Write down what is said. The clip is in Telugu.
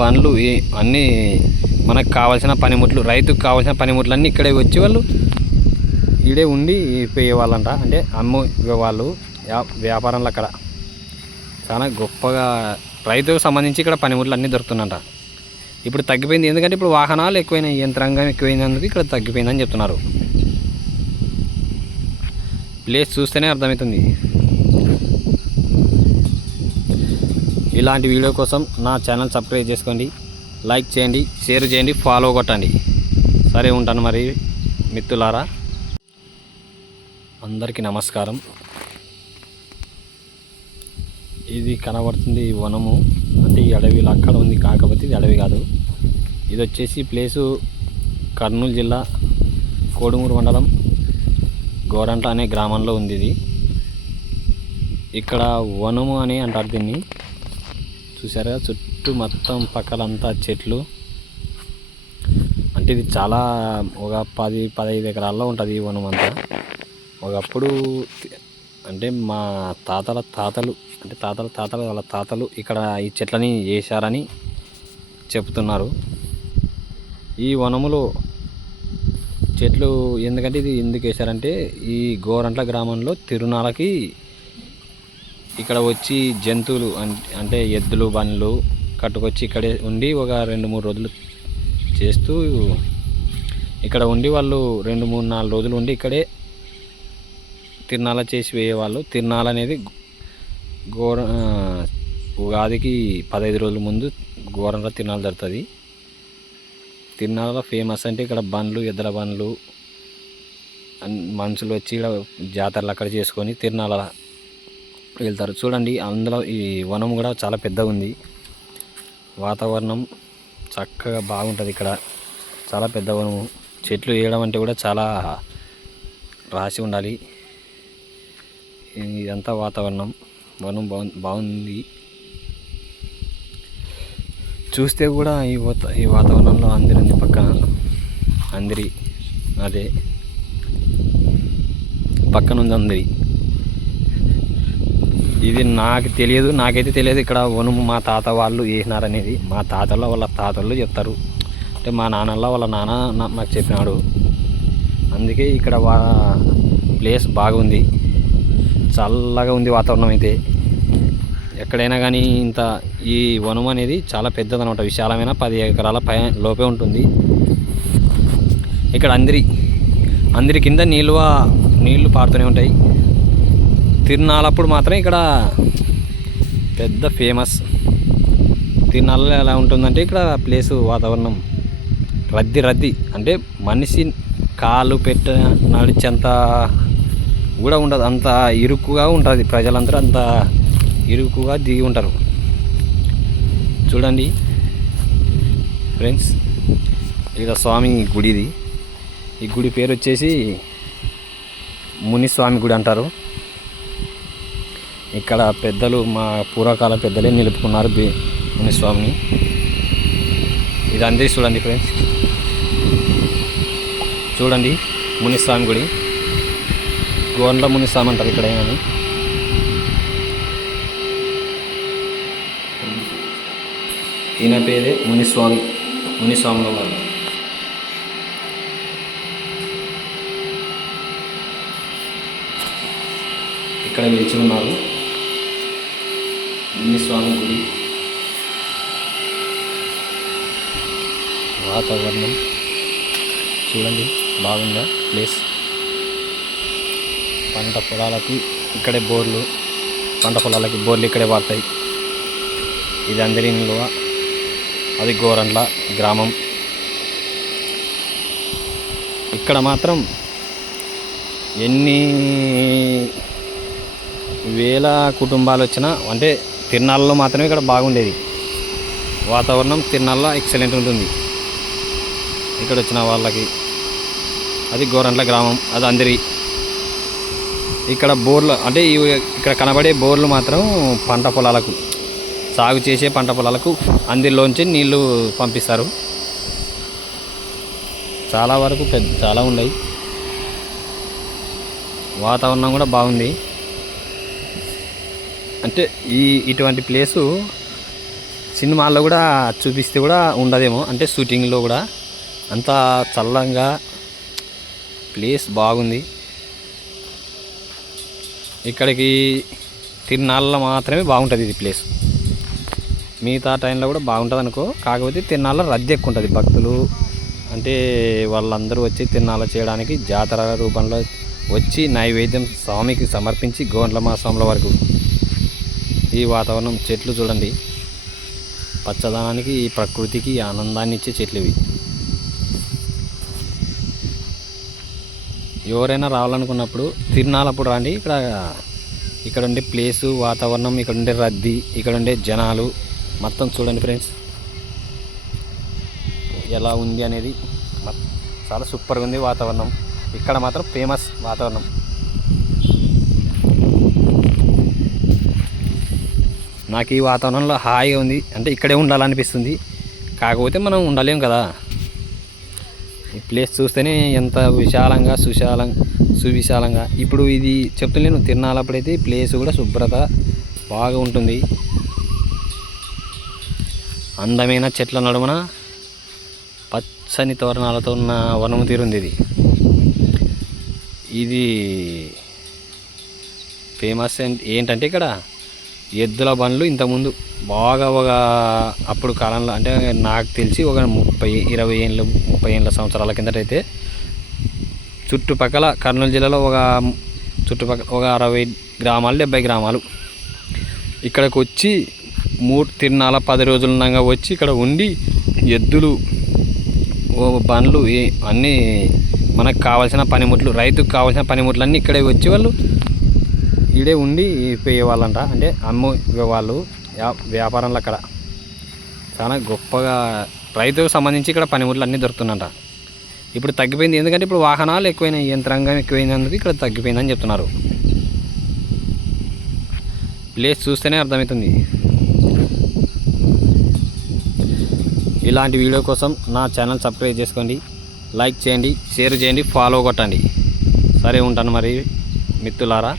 బండ్లు అన్నీ మనకు కావాల్సిన పనిముట్లు, రైతుకు కావాల్సిన పనిముట్లు అన్నీ ఇక్కడే వచ్చి వాళ్ళు ఈడే ఉండి పోయేవాళ్ళంట. అంటే వాళ్ళు వ్యాపారంలో అక్కడ చాలా గొప్పగా రైతుకు సంబంధించి ఇక్కడ పనిముట్లు అన్నీ దొరుకుతుందంట. ఇప్పుడు తగ్గిపోయింది, ఎందుకంటే ఇప్పుడు వాహనాలు ఎక్కువైనాయి, యంత్రాంగం ఎక్కువైనందుకు ఇక్కడ తగ్గిపోయిందని చెప్తున్నారు. ప్లేస్ చూస్తేనే అర్థమవుతుంది. ఇలాంటి వీడియో కోసం నా ఛానల్ సబ్స్క్రైబ్ చేసుకోండి, లైక్ చేయండి, షేర్ చేయండి, ఫాలో కొట్టండి. సరే ఉంటాను మరి మిత్రులారా. అందరికీ నమస్కారం. ఇది కనబడుతుంది వనము, అంటే ఈ అడవిలో అక్కడ ఉంది, కాకపోతే ఇది అడవి కాదు. ఇది వచ్చేసి ప్లేసు కర్నూలు జిల్లా కోడుమూరు మండలం గోరంట్ల అనే గ్రామంలో ఉంది. ఇది ఇక్కడ వనము అని అంటారు దీన్ని. చూసారా, చుట్టూ మొత్తం పక్కలంతా చెట్లు. అంటే ఇది చాలా ఒక 10-15 ఎకరాల్లో ఉంటుంది ఈ వనం అంతా. ఒకప్పుడు అంటే మా తాతలు అంటే వాళ్ళ తాతలు ఇక్కడ ఈ చెట్లని వేశారని చెప్తున్నారు. ఈ వనములో చెట్లు ఎందుకంటే ఇది ఎందుకు వేశారంటే, ఈ గోరంట్ల గ్రామంలో తిరునాళ్ళకి ఇక్కడ వచ్చి జంతువులు అంటే ఎద్దులు బండ్లు కట్టుకొచ్చి ఇక్కడే ఉండి ఒక 2-3 రోజులు చేస్తూ ఇక్కడ ఉండి వాళ్ళు 2-3-4 రోజులు ఉండి ఇక్కడే తిరునాళ్ళ చేసి వేయేవాళ్ళు. తిరునాళ్ళ అనేది ఉగాదికి 15 రోజుల ముందు గోరంట్ల తిరునాళ్ళ జరుగుతుంది. తిరునాళ్ళలో ఫేమస్ అంటే ఇక్కడ బండ్లు, ఎద్దుల బండ్లు, మనుషులు వచ్చి ఇక్కడ జాతరలు అక్కడ చేసుకొని తిరునాళ్ళ వెళ్తారు. చూడండి, అందులో ఈ వనం కూడా చాలా పెద్దగా ఉంది. వాతావరణం చక్కగా బాగుంటుంది ఇక్కడ. చాలా పెద్ద వనము. చెట్లు వేయడం అంటే కూడా చాలా రాసి ఉండాలి. ఇదంతా వాతావరణం, వనం బాగుంది. చూస్తే కూడా ఈ వాతావరణంలో అందరి ఉంది పక్కన అందరి అదే పక్కన ఉంది అందరి. ఇది నాకైతే తెలియదు ఇక్కడ వనుము మా తాత వాళ్ళు వేసినారనేది. మా తాతల్లో వాళ్ళ తాతళ్ళు చెప్తారు, అంటే మా నాన్నల్లో వాళ్ళ నాన్న నాకు చెప్పినాడు. అందుకే ఇక్కడ ప్లేస్ బాగుంది, చల్లగా ఉంది వాతావరణం. అయితే ఎక్కడైనా కానీ ఈ వనం అనేది చాలా పెద్దదనమాట, విశాలమైన 10 ఎకరాల లోపే ఉంటుంది. ఇక్కడ అందరి కింద నీళ్లు పారుతూనే ఉంటాయి. తిరునాళ్ళప్పుడు మాత్రం ఇక్కడ పెద్ద ఫేమస్. తిరునాళ్ళలో ఎలా ఉంటుందంటే ఇక్కడ ప్లేసు వాతావరణం రద్దీ అంటే మనిషి కాలు నడిచేంత కూడా ఉండదు, అంత ఇరుకుగా ఉంటుంది. ప్రజలందరూ అంత ఇరుకుగా దిగి ఉంటారు. చూడండి ఫ్రెండ్స్, ఇక్కడ స్వామి గుడి. ఈ గుడి పేరు వచ్చేసి మునిస్వామి గుడి అంటారు. ఇక్కడ పెద్దలు మా పూర్వకాల పెద్దలే నిలుపుకున్నారు మునిస్వామిని. ఇది అందరి చూడండి ఫ్రెండ్స్, చూడండి మునిస్వామి గుడి. గోండ్ల మునిస్వామి అంటారు ఇక్కడ. ఈయన పేరే మునిస్వామిలో వారు. ఇక్కడ వెలిచి ఉన్నారు మునిస్వామి గుడి. వాతావరణం చూడండి, బాగుందా ప్లేస్. పంట పొలాలకి ఇక్కడే పంట పొలాలకి బోర్లు ఇక్కడే పడతాయి. ఇది అందరి నిలువ. అది గోరంట్ల గ్రామం. ఇక్కడ మాత్రం ఎన్ని వేల కుటుంబాలు వచ్చినా, అంటే తిరునాళ్ళలో మాత్రమే ఇక్కడ బాగుండేది వాతావరణం. తిరునాళ్ళలో ఎక్సలెంట్ ఉంటుంది ఇక్కడ వచ్చిన వాళ్ళకి. అది గోరంట్ల గ్రామం, అది అందరి. ఇక్కడ బోర్లు అంటే ఇక్కడ కనబడే బోర్లు మాత్రం పంట పొలాలకు, సాగు చేసే పంట పొలాలకు అందులోంచి నీళ్లు పంపిస్తారు. చాలా వరకు చాలా ఉన్నాయి. వాతావరణం కూడా బాగుంది. అంటే ఇటువంటి ప్లేసు సినిమాల్లో కూడా చూపిస్తే కూడా ఉండదేమో, అంటే షూటింగ్లో కూడా అంత చల్లంగా ప్లేస్ బాగుంది. ఇక్కడికి తిరునాళ్ళలో మాత్రమే బాగుంటుంది ఇది ప్లేస్, మిగతా టైంలో కూడా బాగుంటుంది అనుకో. కాకపోతే తిరునాళ్ళలో రద్దీ ఎక్కువ ఉంటుంది, భక్తులు అంటే వాళ్ళందరూ వచ్చి తిరునాళ్ళ చేయడానికి జాతర రూపంలో వచ్చి నైవేద్యం స్వామికి సమర్పించి గోండ్లమా స్వాముల వరకు. ఈ వాతావరణం, చెట్లు చూడండి, పచ్చదనానికి ఈ ప్రకృతికి ఆనందాన్ని ఇచ్చే చెట్లు ఇవి. ఎవరైనా రావాలనుకున్నప్పుడు తిరునాళ్ళప్పుడు రండి. ఇక్కడ ఉండే ప్లేసు, వాతావరణం, ఇక్కడ ఉండే రద్దీ, ఇక్కడ ఉండే జనాలు మొత్తం చూడండి ఫ్రెండ్స్ ఎలా ఉంది అనేది. చాలా సూపర్గా ఉంది వాతావరణం. ఇక్కడ మాత్రం ఫేమస్ వాతావరణం. నాకు ఈ వాతావరణంలో హాయిగా ఉంది, అంటే ఇక్కడే ఉండాలనిపిస్తుంది. కాకపోతే మనం ఉండలేం కదా. ఈ ప్లేస్ చూస్తేనే ఎంత విశాలంగా సువిశాలంగా. ఇప్పుడు ఇది చెప్తున్నాను, తిరునాళ్ళప్పుడైతే ప్లేస్ కూడా శుభ్రత బాగా ఉంటుంది. అందమైన చెట్ల నడుమన పచ్చని తోరణాలతో ఉన్న వనము తీరుంది. ఇది ఫేమస్ ఏంటంటే ఇక్కడ ఎద్దుల బండ్లు ఇంతకుముందు బాగా అప్పుడు కాలంలో, అంటే నాకు తెలిసి ఒక 30 ఏళ్ళ సంవత్సరాల కిందటైతే చుట్టుపక్కల కర్నూలు జిల్లాలో చుట్టుపక్కల ఒక 60 గ్రామాలు 70 గ్రామాలు ఇక్కడికి వచ్చి తిరునాళ్ళ 10 రోజులు ఉండగా వచ్చి ఇక్కడ ఉండి ఎద్దులు బండ్లు అన్నీ మనకు కావాల్సిన పనిముట్లు, రైతుకు కావాల్సిన పనిముట్లు అన్నీ ఇక్కడే వచ్చి వాళ్ళు ఈడే ఉండి పోయేవాళ్ళంట. అంటే వాళ్ళు వ్యాపారంలో అక్కడ చాలా గొప్పగా రైతుకు సంబంధించి ఇక్కడ పనిముట్లు అన్నీ దొరుకుతుందంట. ఇప్పుడు తగ్గిపోయింది, ఎందుకంటే ఇప్పుడు వాహనాలు ఎక్కువైనాయి, యంత్రాంగం ఎక్కువైనందుకు ఇక్కడ తగ్గిపోయిందని చెప్తున్నారు. ప్లేస్ చూస్తేనే అర్థమవుతుంది. ఇలాంటి వీడియో కోసం నా ఛానల్ సబ్స్క్రైబ్ చేసుకోండి, లైక్ చేయండి, షేర్ చేయండి, ఫాలో కొట్టండి. సరే ఉంటాను మరి మిత్రులారా.